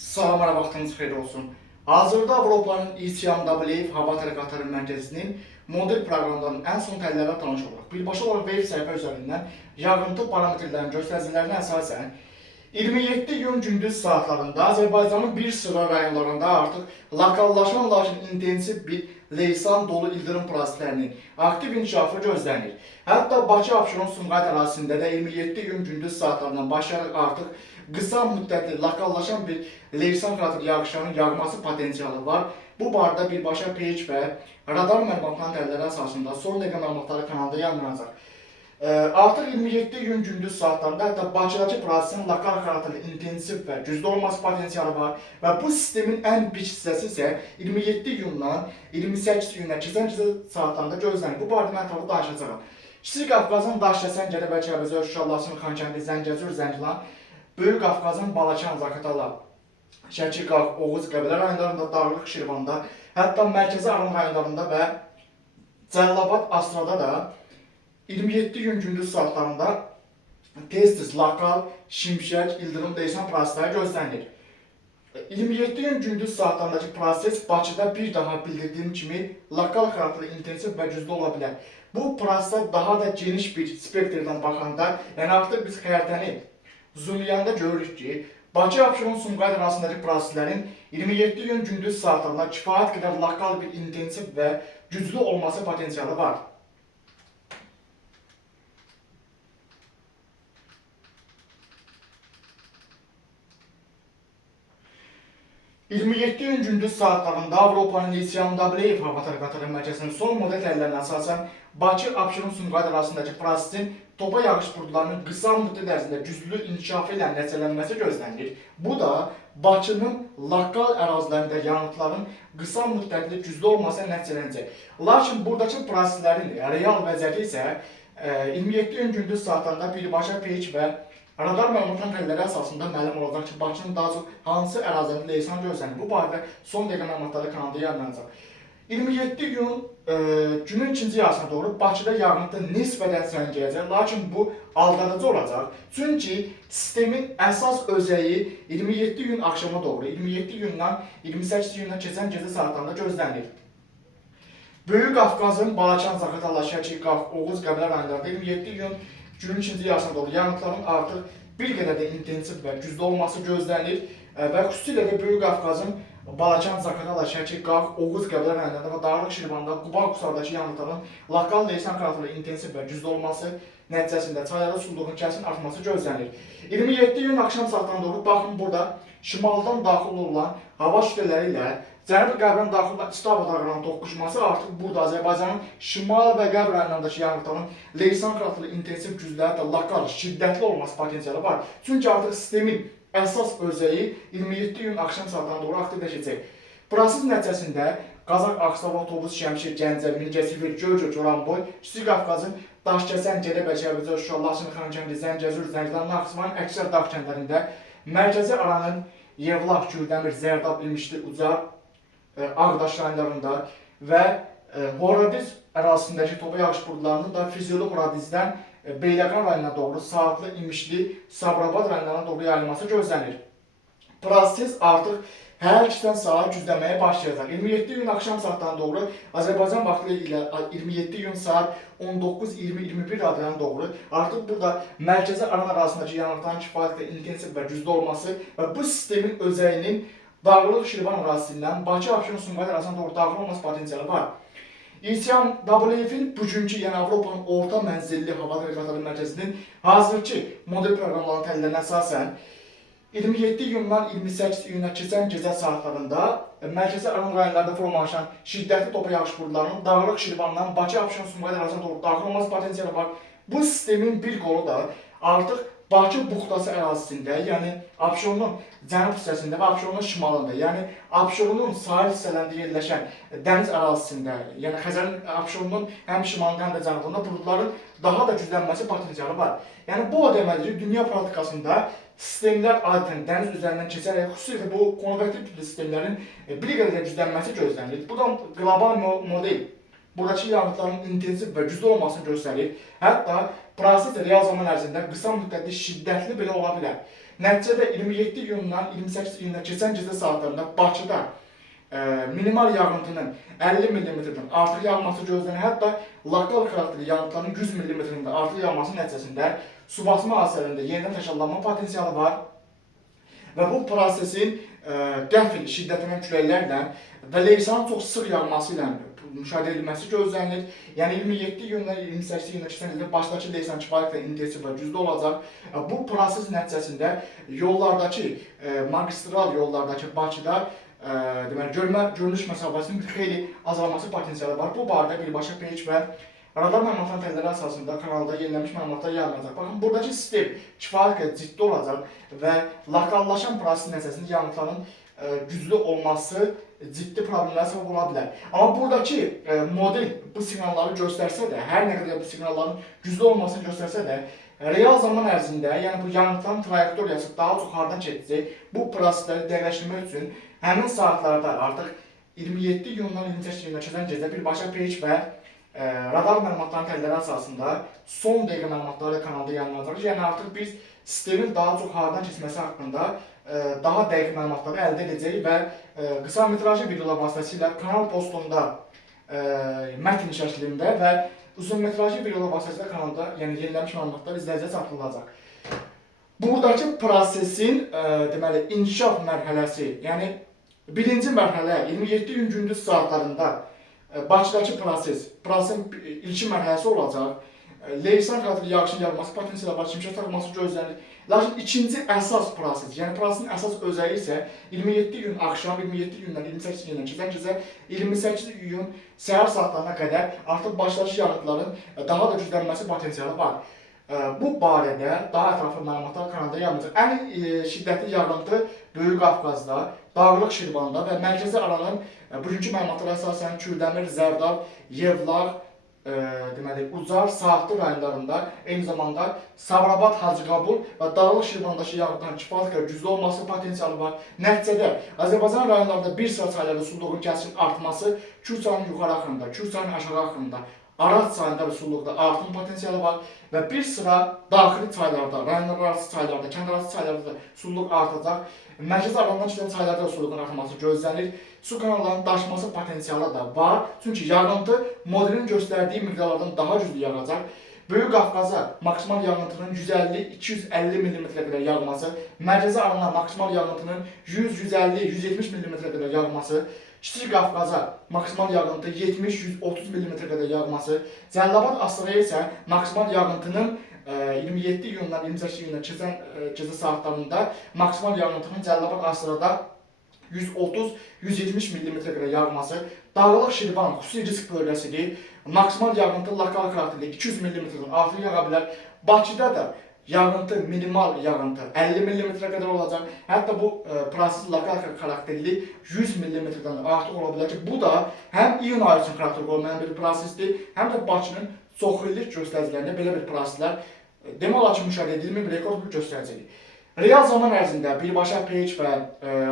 Salamlar, vaxtınız xeyir olsun. Hazırda Avropanın ECMWF hava tərəqqatları mərkəzinin model proqramlarının ən son təllərlə tanış oluraq. Birbaşa olaraq web səhifə üzərindən yağıntı parametrlərinin göstəricilərinə əsasən 27 iyun gündüz saatlarında Azərbaycanın bir sıra rayonlarında artıq lokallaşan lakin intensiv bir leysan dolu ildırım proseslərinin aktiv inkişafı gözlənir. Hətta Bakı, Abşeron, Sumqayıt ərazisində də 27 iyun gündüz saatlarından başlayaraq artıq qısa müddətli lokallaşan bir leysan xarakterli yağışların yağması potensialı var. Bu barədə birbaşa page və radar məlumatlarının təlləri əsasında son dəqiqə məlumatları kanalda yayımlanacaq. Artıq 27 iyun gündüz saatlarında hətta Bakıdakı prosesin lokal xarakterli intensiv və güclü olması potensialı var və bu sistemin ən biç hissəsi isə 27 iyundan 28 iyuna keçən gecə saatlarında gözlənir. Bu barədə mən ətraflı danışacağam. Kiçik Qafqazın Daşkəsən, Gədəbəy, Kəlbəcər, Şuşa, Laçın, Xankəndi, Zəngəzur, Zəngilan, Böyük Qafqazın Balakan, Zaqatala, Şəki, Qax, Oğuz, Qəbələ rayonlarında, Dağlıq, Şirvanda, hətta Mərkəzi Aran rayonlarında və Cəlilabad, Astrada da 27 iyun gündüz saatlarında tez-tez lokal, şimşək, ildırım, leysan prosesləri gözlənilir. 27 iyun gündüz saatlarındakı proses Bakıda bir daha bildirdiyim kimi lokal xarakterli intensiv və güclü ola bilər. Bu prosesdə daha da geniş bir spektrdən baxanda, yəni artıq biz xəritəni zoomlayanda görürük ki, Bakı, Abşeron, Sumqayıt arasındakı proseslərin 27 iyun gündüz saatlarında kifayət qədər lokal bir intensiv və güclü olması potensialı var. ...27 iyun gündüz saatlarında Avropanın ECMWF hava tərəqqatları mərkəzinin son model təllərinə əsasən Bakı, Abşeron, Sumqayıt arasındakı prosesin topa yağış buludlarının qısa müddət ərzində güclü inkişafı ilə nəticələnməsi gözlənilir. Bu da Bakının lokal ərazilərində yanıtların qısa müddətli güclü olması nəticələnəcək. Lakin buradakı proseslərin real vəziyyəti isə 27 iyun gündüz saatlarında birbaşa page və radar məlumatların təlləri əsasında məlum olacaq ki, Bakının daha çox hansı ərazilərində leysan gözlənir. Bu barədə son dəqiqə məlumatları kanalda yayımlanacaq. 27 iyun günün ikinci yarısına doğru Bakıda yağıntı nisbətən səngiyəcək, lakin bu aldadıcı olacaq. Çünki sistemin əsas özəyi 27 iyun axşama doğru, 27 iyundan 28 iyuna keçən gecə saatlarında gözlənilir. Böyük Qafqazın Balakan, Zaqatala, Şəki, Qax, Oğuz, Qəbələ rayonlarında 27 iyun günün ikinci yarısına doğru yanıtların artıq bir qədər də intensiv və güclü olması gözlənilir və xüsusilə də Böyük Qafqazın Balakan, Zaqatala, Şəki, Qax, Oğuz, Qəbələ rayonlarında və Dağlıq Şirvanda, Quba, Qusardakı yanıtların lokal leysan xarakterli intensiv və güclü olması nəticəsində çaylarda sululuğun kəsin artması gözlənilir. 27 iyun axşam saatlarına doğru baxın burada şimaldan daxil olan hava şütələri ilə Cənubi-Qərbdən daxil olan İstava dağlarının toqquşması artıq burada Azərbaycanın şimal və qərb rayonlarındakı yanıtların leysan xarakterli intensiv gücləri də lokal, şiddətli olması potensialı var. Çünki artıq sistemin əsas özəyi 27 iyun axşam saatlarına doğru aktivləşəcək. Proses nəticəsində Qazax, Ağstafa, Tovuz, Şəmşir, Gəncə, Mingəçevir, Göyçə, Goranboy, Kiçik Qafqazın Daşkəsən, Gədəbəy, Kəlbəcər, Şuşa, Laçın, Xankəndi, Zəngəzur, Zəngilan, Naxçıvanın əksər dağ kəndlərində, Mərkəzi Aranın Yevlax, Kürdəmir, Zərdab, İmişli, Ucar, Ağdaş rayonlarında və Horadiz ərazisindəki topa yağış buludlarının da fiziolog Horadizdən Beyləqan rayonuna doğru saatlı İmişli, Sabirabad rayonlarına doğru yayılması gözlənir. Proses artıq hər ikisindən saat güclənməyə başlayacaq. 27 iyun axşam saatlarına doğru Azərbaycan vaxtı ilə 27 iyun saat 19:20-21 radələrə doğru artıq burada Mərkəzi Aran arasındakı yanıqların kifayət intensiv və güclü olması və bu sistemin özəyinin Dağlıq Şirvan ərazisindən Bakı, Abşeron, Sumqayıt arasına doğru daxil olması potensialı var. ECMWF-in bugünkü, yəni Avropanın orta mənzilli hava tərəqqatları mərkəzinin hazırki model proqramlarının təllərinə əsasən 27 iyundan 28 iyuna keçən gecə saatlarında Mərkəzi Aran rayonlarında formalaşan şiddətli topa yağış buludlarının Dağlıq Şirvandan Bakı, Abşeron, Sumqayıt arasına doğru daxil olması potensialı var. Bu sistemin bir qolu da artıq Bakı buxtası ərazisində, yəni Abşeronun cənub hissəsində və Abşeronun şimalında, yəni Abşeronun sahil hissələrində yerləşən dəniz ərazisində, yəni Xəzərin Abşeronun həm şimalında, həm də cənubunda buludların daha da güclənməsi potensialı var. Yəni bu o deməkdir, dünya praktikasında sistemlər adətən dəniz üzərindən keçərək, xüsusilə bu konvektiv tipli sistemlərin bir qədər güclənməsi gözlənilir. Bu da qlobal model buradakı yanıtların intensiv və güclü olmasını göstərir. Hətta proses real zaman ərzində qısa müddətli şiddətli belə ola bilər. Nəticədə 27 iyundan 28 iyuna keçən gecə saatlarında Bakıda minimal yağıntının 50 mm-dən artıq yağması gözlənir. Hətta lokal xarakterli yağıntıların 100 mm-dən artıq yağması nəticəsində su basma hadisələrində yenidən təkrarlanma potensialı var. Və bu prosesin qəfil şiddətlənən küləklərlə və leysanın çox sıx yağması ilə müşahidə edilməsi gözlənilir. Yəni 27 iyundan 28 iyuna keçən ildə başdakı leysan kifayət qədər intensiv və güclü olacaq. Bu proses nəticəsində yollardakı, magistral yollardakı Bakıda deməli, görünüş məsafəsinin xeyli azalması potensialı var. Bu barədə birbaşa peyk və radar məlumatların təlləri əsasında kanalda yenilənmiş məlumatlar yayınlanacaq. Baxın, buradakı sistem kifayət qədər ciddi olacaq və lokallaşan prosesin nəticəsində yanıtların güclü olması ciddi problemlərə səbəb ola bilər. Amma buradakı model bu siqnalları göstərsə də, hər nə qədər bu siqnalların güclü olmasını göstərsə də, real zaman ərzində, yəni bu yanıtların trayektoriyası daha çox hardan keçəcək, bu prosesləri dəqiqləşdirmək üçün həmin saatlarda artıq 27 iyundan 28 iyuna keçən gecə birbaşa peyk və radar məlumatların təlləri əsasında son dəqiqə məlumatları kanalda yayınlanacaq. Yəni artıq biz sistemin daha çox hardan keçməsi haqqında daha dəqiq məlumatları əldə edəcək və qısa metrajlı videolar vasitəsilə kanal postunda mətn şəklində və uzun metrajlı videolar vasitəsilə kanalda yenilənmiş məlumatlar izləyiciyə çatdırılacaq. Buradakı prosesin deməli inkişaf mərhələsi, yəni birinci mərhələ 27 gün gündüz saatlarında Bakıdakı prosesin ilkin mərhələsi olacaq. Leysan xarakterli yağışın yağması potensialı var, şimşək çaxması gözlənilir. Lakin ikinci əsas proses, yəni prosesin əsas özəyi isə 27 iyun axşam, 27 iyundan 28 iyuna keçən gecə 28 iyun səhər saatlarına qədər artıq başdakı yağıntıların daha da güclənməsi potensialı var. Bu barədə daha ətraflı məlumatlar kanalda yayınlanacaq. Ən şiddətli yağıntı Böyük Qafqazda, Dağlıq Şirvanda və Mərkəzi Aranın bugünkü məlumatlara əsasən Kürdəmir, Zərdab, Yevlax, deməli Ucar, Saatlı rayonlarında, eyni zamanda Sabirabad, Hacıqabul və Dağlıq Şirvandakı yağıntıların kifayət qədər güclü olması potensialı var. Nəticədə Azərbaycan rayonlarında bir sıra çaylarda sululuğun kəskin artması, Kür çayının yuxarı axınında, Kür çayının aşağı axınında, Araz çayında və sululuqda artım potensialı var və bir sıra daxili çaylarda, rayonlararası çaylarda, kəndlərarası çaylarda da sululuq artacaq. Mərkəzi alandan keçən çaylarda da sululuğun artması gözlənilir. Su kanallarının daşması potensialı da var. Çünki yağıntı modelin göstərdiyi miqdarlardan daha güclü yağacaq. Böyük Qafqaza maksimal yağıntının 150-250 mm qədər yağması, Mərkəzi alana maksimal yağıntının 100-150-170 mm qədər yağması, Kiçik Qafqaza maksimal yağıntı 70-130 mm qədər yağması, Cəlilabad Astraya isə maksimal yağıntının 27 iyundan 28 iyuna keçən gecə saatlarında maksimal yağıntının Cəlilabad Astrada 130-170 mm qədər yağması, Dağlıq Şirvan xüsusi risk bölgəsidir. Maksimal yağıntı lokal xarakterli 200 mm-dən artıq yağa bilər. Bakıda da yağıntı, minimal yağıntı 50 mm qədər olacaq. Hətta bu proses lokal xarakterli 100 mm-dən artıq ola bilər ki, bu da həm iyun ayı üçün xarakter olmayan bir prosesdir, həm də Bakının çox illik göstəricilərində belə bir proseslər demək olar ki, müşahidə edilmir, rekord bir göstəricidir. Real zaman ərzində birbaşa peyk və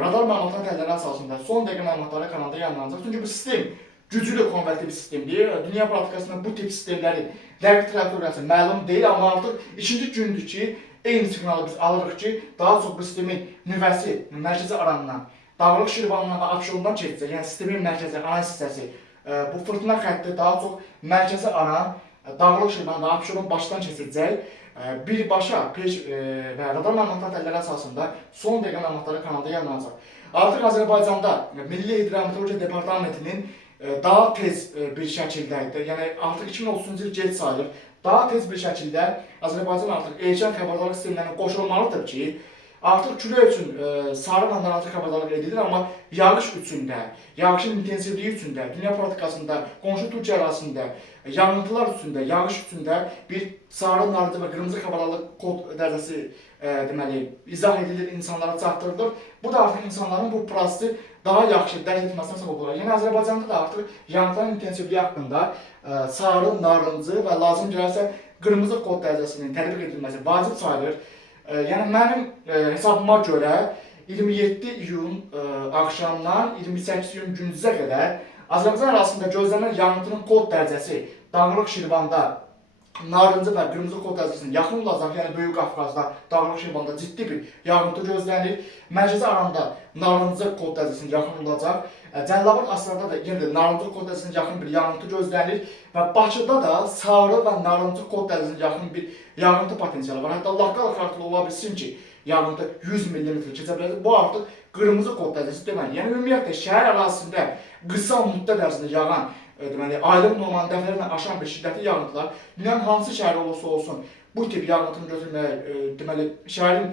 radar məlumatların təlləri əsasında son dəqiqə məlumatları kanalda yayınlanacaq. Çünki bu sistem güclü konvertiv sistemdir. Dünya praktikasında bu tip sistemlərin dəqiq trayektoriyası məlum deyil, amma artıq ikinci gündür ki, eyni siqnalı biz alırıq ki, daha çox bu sistemin nüvəsi mərkəzi aranından, Dağlıq Şirvandan və Abşerondan keçəcək. Yəni sistemin mərkəzi ana hissəsi, bu fırtına xətti daha çox mərkəzi aran, Dağlıq Şirvan və Abşeron başdan keçəcək. Birbaşa peyk və radar məlumatları təlləri əsasında son dəqiqə məlumatları kanalda yayınlanacaq. Artıq Azərbaycanda Milli Hidrometeorologiya Departamentinin daha tez bir şəkildə, yəni artıq 2030-cu il gec sayılır, daha tez bir şəkildə Azərbaycan artıq erkən xəbərdarlıq sistemlərinə qoşulmalıdır ki, artıq külək üçün sarı randaratı xəbərdarlıq edilir, amma yağış üçün də, yağışın intensivliyi üçün də, dünya praktikasında, qonşu Türkiyə arasında, yağıntılar üçün də, yağış üçün də bir sarı, narıncı və qırmızı xəbərdarlıq kod dərəcəsi deməli, izah edilir, insanlara çatdırılır. Bu da artıq insanların bu prosesi daha yaxşı dərk etməsinə səbəb olur. Yəni Azərbaycanda da artıq yağıntıların intensivliyi haqqında sarı, narıncı və lazım gələrsə qırmızı kod dərəcəsinin tətbiq edilməsi vacib sayılır. Yəni mənim hesabıma görə 27 iyun axşamdan 28 iyun gündüzə qədər Azərbaycan arasında gözlənilən yağıntının kod dərəcəsi Dağlıq Şirvanda narıncı və qırmızı kod dəstəsinə yaxın olacaq, yəni Böyük Qafqazda, Dağlıq Şirvanda ciddi bir yağıntı gözlənilir. Mərkəzi aranda narıncı kod dəstəsinə yaxın olacaq. Cəlilabad Astrada da yenə də narıncı kod dəstəsinə yaxın bir yağıntı gözlənilir və Bakıda da sarı və narıncı kod dəstəsinə yaxın bir yağıntı potensialı var. Hətta lokal xarakterli ola bilsin ki, yağıntı 100 mm keçə biləcək. Bu artıq qırmızı kod dəstəsi deməli. Yəni ümumiyyətlə şəhər ərazisində qısa müddət ərzində yağan deməli, aylıq normanın dəfələrlə aşan bir şiddətli yağıntılar dünyanın hansı şəhəri olursa olsun bu tip yağıntını götürməyə deməli, şəhərin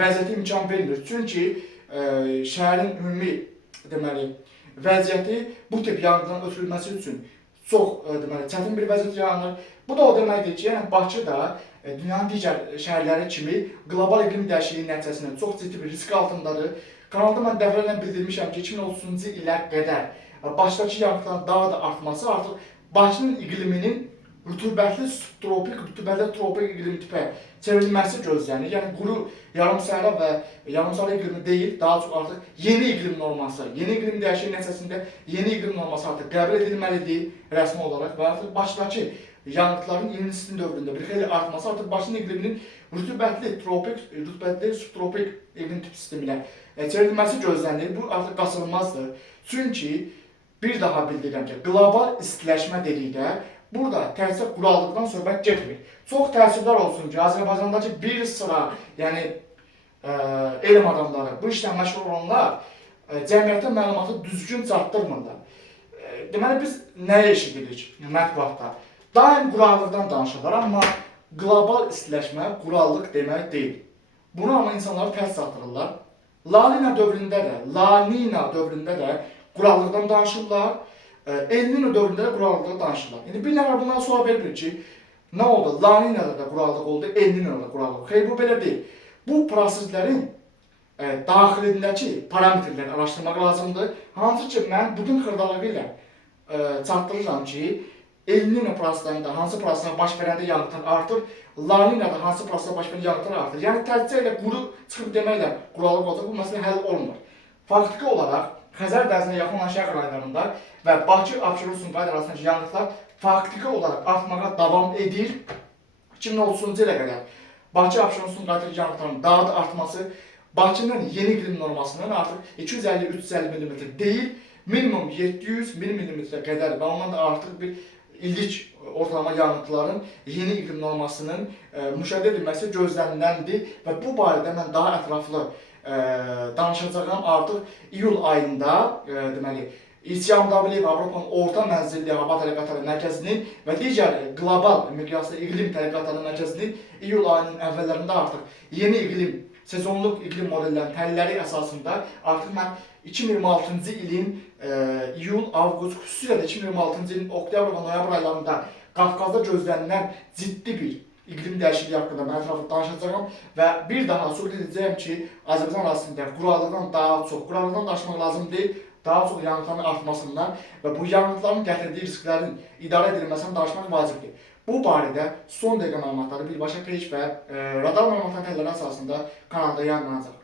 vəziyyəti imkan vermir. Çünki şəhərin ümumi deməli, vəziyyəti bu tip yanğından ötürülməsi üçün çox deməli, çətin bir vəziyyət yaranır. Bu da o deməkdir ki, yəni Bakı da dünyanın digər şəhərləri kimi qlobal iqlim dəyişikliyi nəticəsində çox ciddi bir risk altındadır. Kanalda mən dəfələrlə bildirmişəm ki, 2030-cu ilə qədər Bakıdakı yağıntıların daha da artması artıq Bakının iqliminin rütubətli subtropik, rütubətli tropik iqlim tipə çevrilməsi gözlənir. Yəni quru yarımsahra və yarımsahra iqlimi deyil, daha çox artıq yeni iqlim norması, yeni iqlim dəyişikliyi nəticəsində yeni iqlim norması artıq qəbul edilməlidir rəsmi olaraq və artıq Bakıdakı yağıntıların yeni ilin dövründə bir xeyli artması artıq Bakının iqliminin rütubətli tropik, rütubətli subtropik iqlim tip sistemi ilə çevrilməsi gözlənilir. Bu artıq qaçılmazdır. Çünki bir daha bildirirəm ki, qlobal istiləşmə dedikdə burada təkcə qurallıqdan söhbət getmir. Çox təəssüflər olsun ki, Azərbaycandakı bir sıra, yəni elm adamları, bu işlə məşğul olanlar cəmiyyətə məlumatı düzgün çatdırmırlar. Deməli, biz nəyə eşidirik mətbuatda? Daim qurallıqdan danışırlar, amma qlobal istiləşmə qurallıq demək deyil. Bunu amma insanları tərs çatdırırlar. La Nina dövründə də qurallıqdan danışırlar, El Nino dövründə də qurallıqdan danışırlar. İndi bir nəfər bundan sual verir ki, nə oldu? La Nina'da da qurallıq oldu, El Nino'da da qurallıq. Xeyr, bu belə deyil. Bu proseslərin daxilindəki parametrləri araşdırmaq lazımdır. Hansı ki, mən bütün xırdalığı ilə çatdırıram ki, El Nino proseslərində hansı proseslər baş verəndə yağıntılar artır, La Nina'da hansı proseslər baş verəndə yağıntılar artır. Yəni, təkcə ilə quru çıxıb deməklə qurallıq olacaq, bu məsələ həll olmur. Faktiki olaraq, Xəzər dənizinə yaxın olan şəhər rayonlarında və Bakı, Abşeron, Sumqayıt arasındakı yağıntılar faktiki olaraq artmağa davam edir. 2030-cu ilə qədər Bakı, Abşeron, Sumqayıt yağıntılarının daha da artması Bakının yeni iqlim normasının artıq 250-350 mm deyil, minimum 700 mm qədər və ondan da artıq bir illik ortalama yağıntıların yeni iqlim normasının müşahidə edilməsi gözləniləndir və bu barədə mən daha ətraflı danışacağım artıq iyul ayında deməli İCMW Avropanın orta mənzilli hava tədqiqatları mərkəzinin və digər qlobal miqyaslı iqlim tədqiqatları mərkəzinin iyul ayının əvvəllərində artıq yeni iqlim sezonluq iqlim modellərinin təhlilləri əsasında artıq mən 2026-cı ilin iyul, avqust, xüsusilə də 2026-cı ilin oktyabr və noyabr aylarında Qafqazda gözlənilən ciddi bir iqlim dəyişikliyi haqqında mən ətraflı danışacağam və bir daha sübut edəcəyəm ki, Azərbaycan ərazisində quraqlıqdan daha çox, quraqlıqdan danışmaq lazım deyil, daha çox yanğınların artmasından və bu yanğınların gətirdiyi risklərin idarə edilməsindən danışmaq vacibdir. Bu barədə son dəqiqə məlumatları birbaşa page və radar məlumatları təhlilləri əsasında kanalda yayınlanacaq.